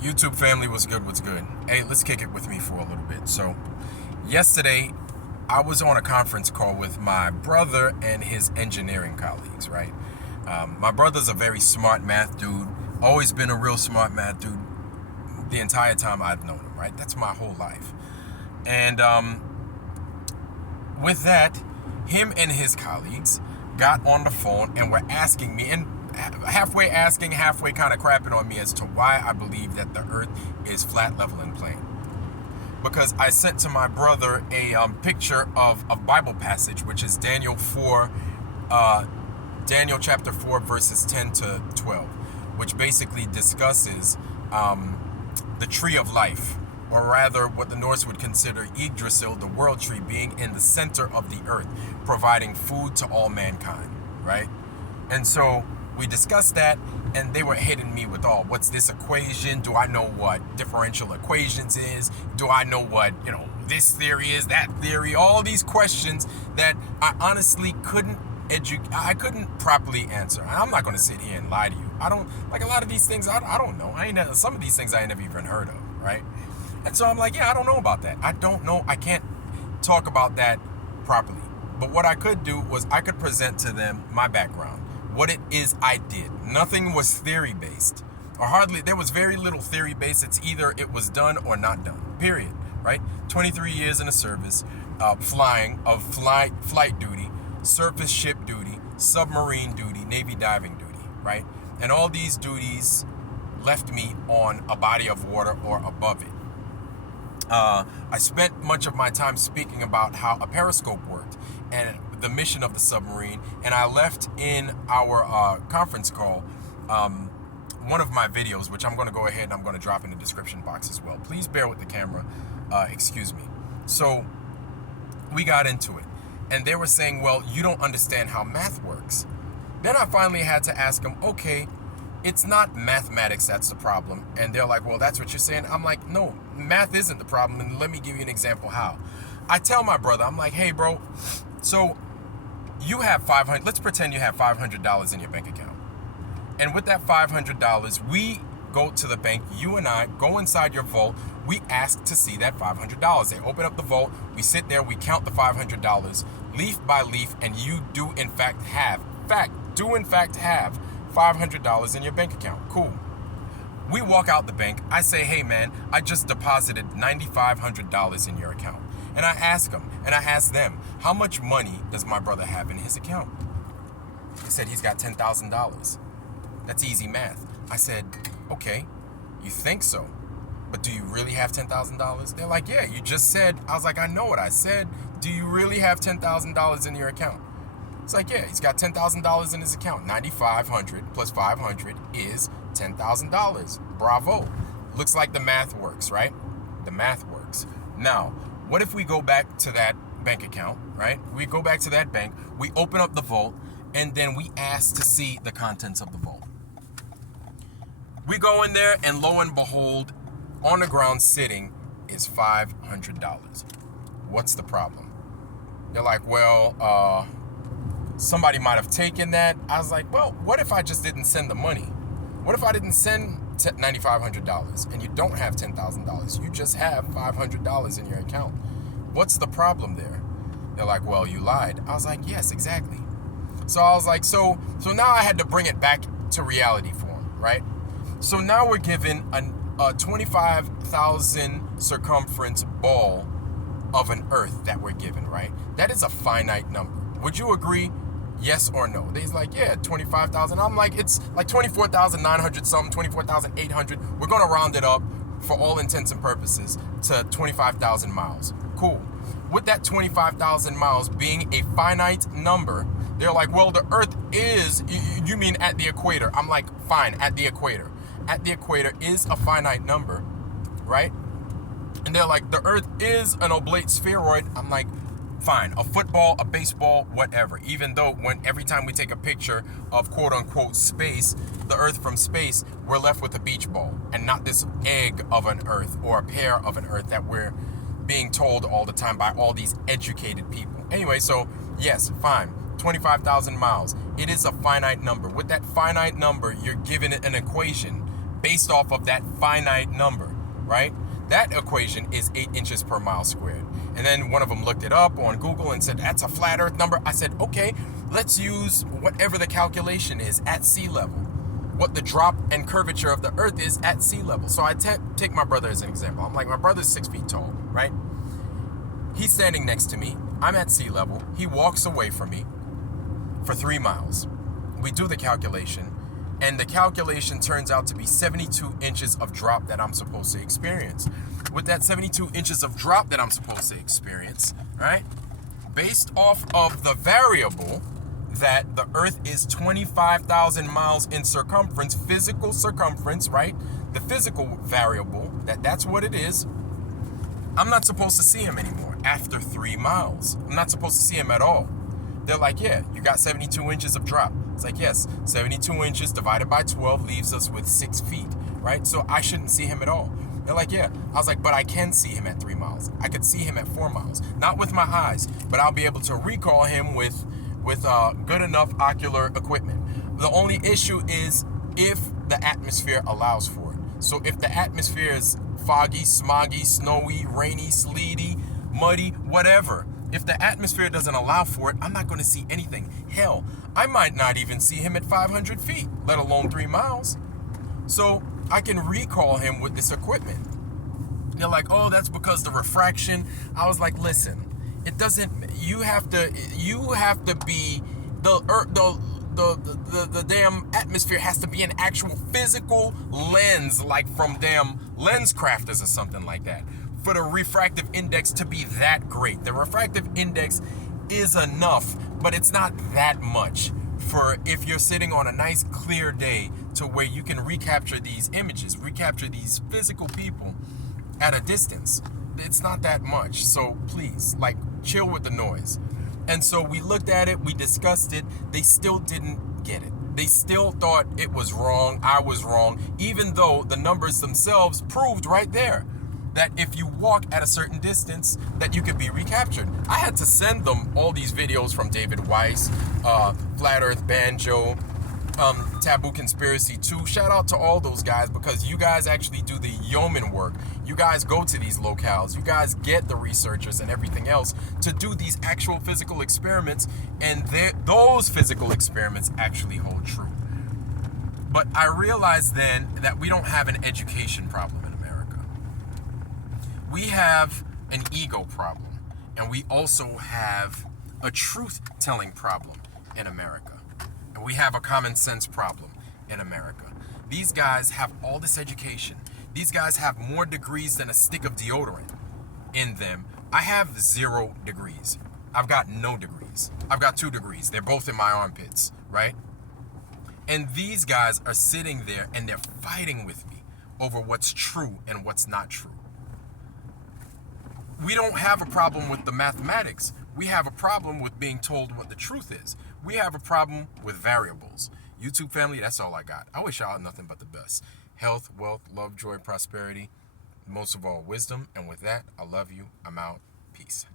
YouTube family, what's good? What's good? Hey, let's kick it with me for a little bit. So, yesterday, I was on a conference call with my brother and his engineering colleagues, right? My brother's a very smart math dude, always been a real smart math dude the entire time I've known him, right? That's my whole life. And with that, him and his colleagues got on the phone and were asking me, and halfway asking, halfway kind of crapping on me as to why I believe that the earth is flat, level, and plane. Because I sent to my brother a picture of a Bible passage, which is Daniel chapter 4, verses 10 to 12, which basically discusses the tree of life, or rather what the Norse would consider Yggdrasil, the world tree, being in the center of the earth, providing food to all mankind, right? And so we discussed that, and they were hitting me with what's this equation? Do I know what differential equations is? Do I know what, this theory is, that theory? All these questions that I honestly I couldn't properly answer. I'm not going to sit here and lie to you. I don't, like a lot of these things, I don't know. Some of these things I ain't never even heard of, right? And so I'm like, yeah, I don't know about that. I don't know. I can't talk about that properly. But what I could do was I could present to them my background, what it is I did. Nothing was theory-based, or hardly, there was very little theory-based. It's either it was done or not done, period, right? 23 years in the service, flight duty, surface ship duty, submarine duty, Navy diving duty, right? And all these duties left me on a body of water or above it. I spent much of my time speaking about how a periscope worked and the mission of the submarine, and I left in our conference call one of my videos, which I'm going to go ahead and I'm going to drop in the description box as well. Please bear with the camera. Excuse me. So we got into it, and they were saying, well, you don't understand how math works. Then I finally had to ask them, okay, it's not mathematics that's the problem. And they're like, well, that's what you're saying. I'm like, no, math isn't the problem. And let me give you an example how. I tell my brother, I'm like, hey, bro, so you have $500, let's pretend you have $500 in your bank account. And with that $500, we go to the bank, you and I go inside your vault, we ask to see that $500. They open up the vault, we sit there, we count the $500 leaf by leaf, and you do in fact have $500 in your bank account. Cool. We walk out the bank. I say, hey man, I just deposited $9,500 in your account. And I ask them, how much money does my brother have in his account? He said he's got $10,000. That's easy math. I said, okay, you think so, but do you really have $10,000? They're like, yeah, you just said. I was like, I know what I said. Do you really have $10,000 in your account? It's like, yeah, he's got $10,000 in his account. 9,500 plus 500 is $10,000. Bravo. Looks like the math works, right? The math works. Now, what if we go back to that bank account, right? We go back to that bank, we open up the vault, and then we ask to see the contents of the vault. We go in there, and lo and behold, on the ground sitting is $500. What's the problem? They're like, well, somebody might have taken that. I was like, well, what if I just didn't send the money? What if I didn't send $9,500 and you don't have $10,000? You just have $500 in your account. What's the problem there? They're like, well, you lied. I was like, yes, exactly. So I was like, so now I had to bring it back to reality form, right? So now we're given a 25,000 circumference ball of an earth that we're given, right? That is a finite number. Would you agree? Yes or no? They's like, yeah, 25,000. I'm like, it's like 24,900 something, 24,800. We're going to round it up for all intents and purposes to 25,000 miles. Cool. With that 25,000 miles being a finite number, they're like, well, the earth is, you mean at the equator? I'm like, fine, at the equator. At the equator is a finite number, right? And they're like, the earth is an oblate spheroid. I'm like, fine, a football, a baseball, whatever. Even though every time we take a picture of quote unquote space, the earth from space, we're left with a beach ball and not this egg of an earth or a pear of an earth that we're being told all the time by all these educated people. Anyway, so yes, fine, 25,000 miles. It is a finite number. With that finite number, you're given an equation based off of that finite number, right? That equation is 8 inches per mile squared. And then one of them looked it up on Google and said, that's a flat earth number. I said, okay, let's use whatever the calculation is at sea level, what the drop and curvature of the earth is at sea level. So I take my brother as an example. I'm like, my brother's 6 feet tall, right? He's standing next to me. I'm at sea level. He walks away from me for 3 miles. We do the calculation, and the calculation turns out to be 72 inches of drop that I'm supposed to experience. With that 72 inches of drop that I'm supposed to experience, right? Based off of the variable that the earth is 25,000 miles in circumference, physical circumference, right? The physical variable, that's what it is. I'm not supposed to see him anymore after 3 miles. I'm not supposed to see him at all. They're like, yeah, you got 72 inches of drop. It's like, yes, 72 inches divided by 12 leaves us with 6 feet, right? So I shouldn't see him at all. They're like, yeah. I was like, but I can see him at 3 miles. I could see him at 4 miles. Not with my eyes, but I'll be able to recall him with good enough ocular equipment. The only issue is if the atmosphere allows for it. So if the atmosphere is foggy, smoggy, snowy, rainy, sleety, muddy, whatever, if the atmosphere doesn't allow for it, I'm not going to see anything. Hell, I might not even see him at 500 feet, let alone 3 miles. So I can recall him with this equipment. They're like, oh, that's because the refraction. I was like, listen, it doesn't, you have to be, the damn atmosphere has to be an actual physical lens, like from damn lens crafters or something like that, for the refractive index to be that great. The refractive index is enough, but it's not that much for if you're sitting on a nice clear day to where you can recapture these images, recapture these physical people at a distance. It's not that much. So please, like, chill with the noise. And so we looked at it, we discussed it. They still didn't get it. They still thought it was wrong. I was wrong, even though the numbers themselves proved right there that if you walk at a certain distance, that you could be recaptured. I had to send them all these videos from David Weiss, Flat Earth Banjo, Taboo Conspiracy 2. Shout out to all those guys, because you guys actually do the yeoman work. You guys go to these locales. You guys get the researchers and everything else to do these actual physical experiments, and those physical experiments actually hold true. But I realized then that we don't have an education problem in America. We have an ego problem, and we also have a truth-telling problem in America. And we have a common sense problem in America. These guys have all this education. These guys have more degrees than a stick of deodorant in them. I have 0 degrees. I've got no degrees. I've got 2 degrees. They're both in my armpits, right? And these guys are sitting there and they're fighting with me over what's true and what's not true. We don't have a problem with the mathematics. We have a problem with being told what the truth is. We have a problem with variables. YouTube family, that's all I got. I wish y'all had nothing but the best. Health, wealth, love, joy, prosperity, most of all, wisdom. And with that, I love you. I'm out. Peace.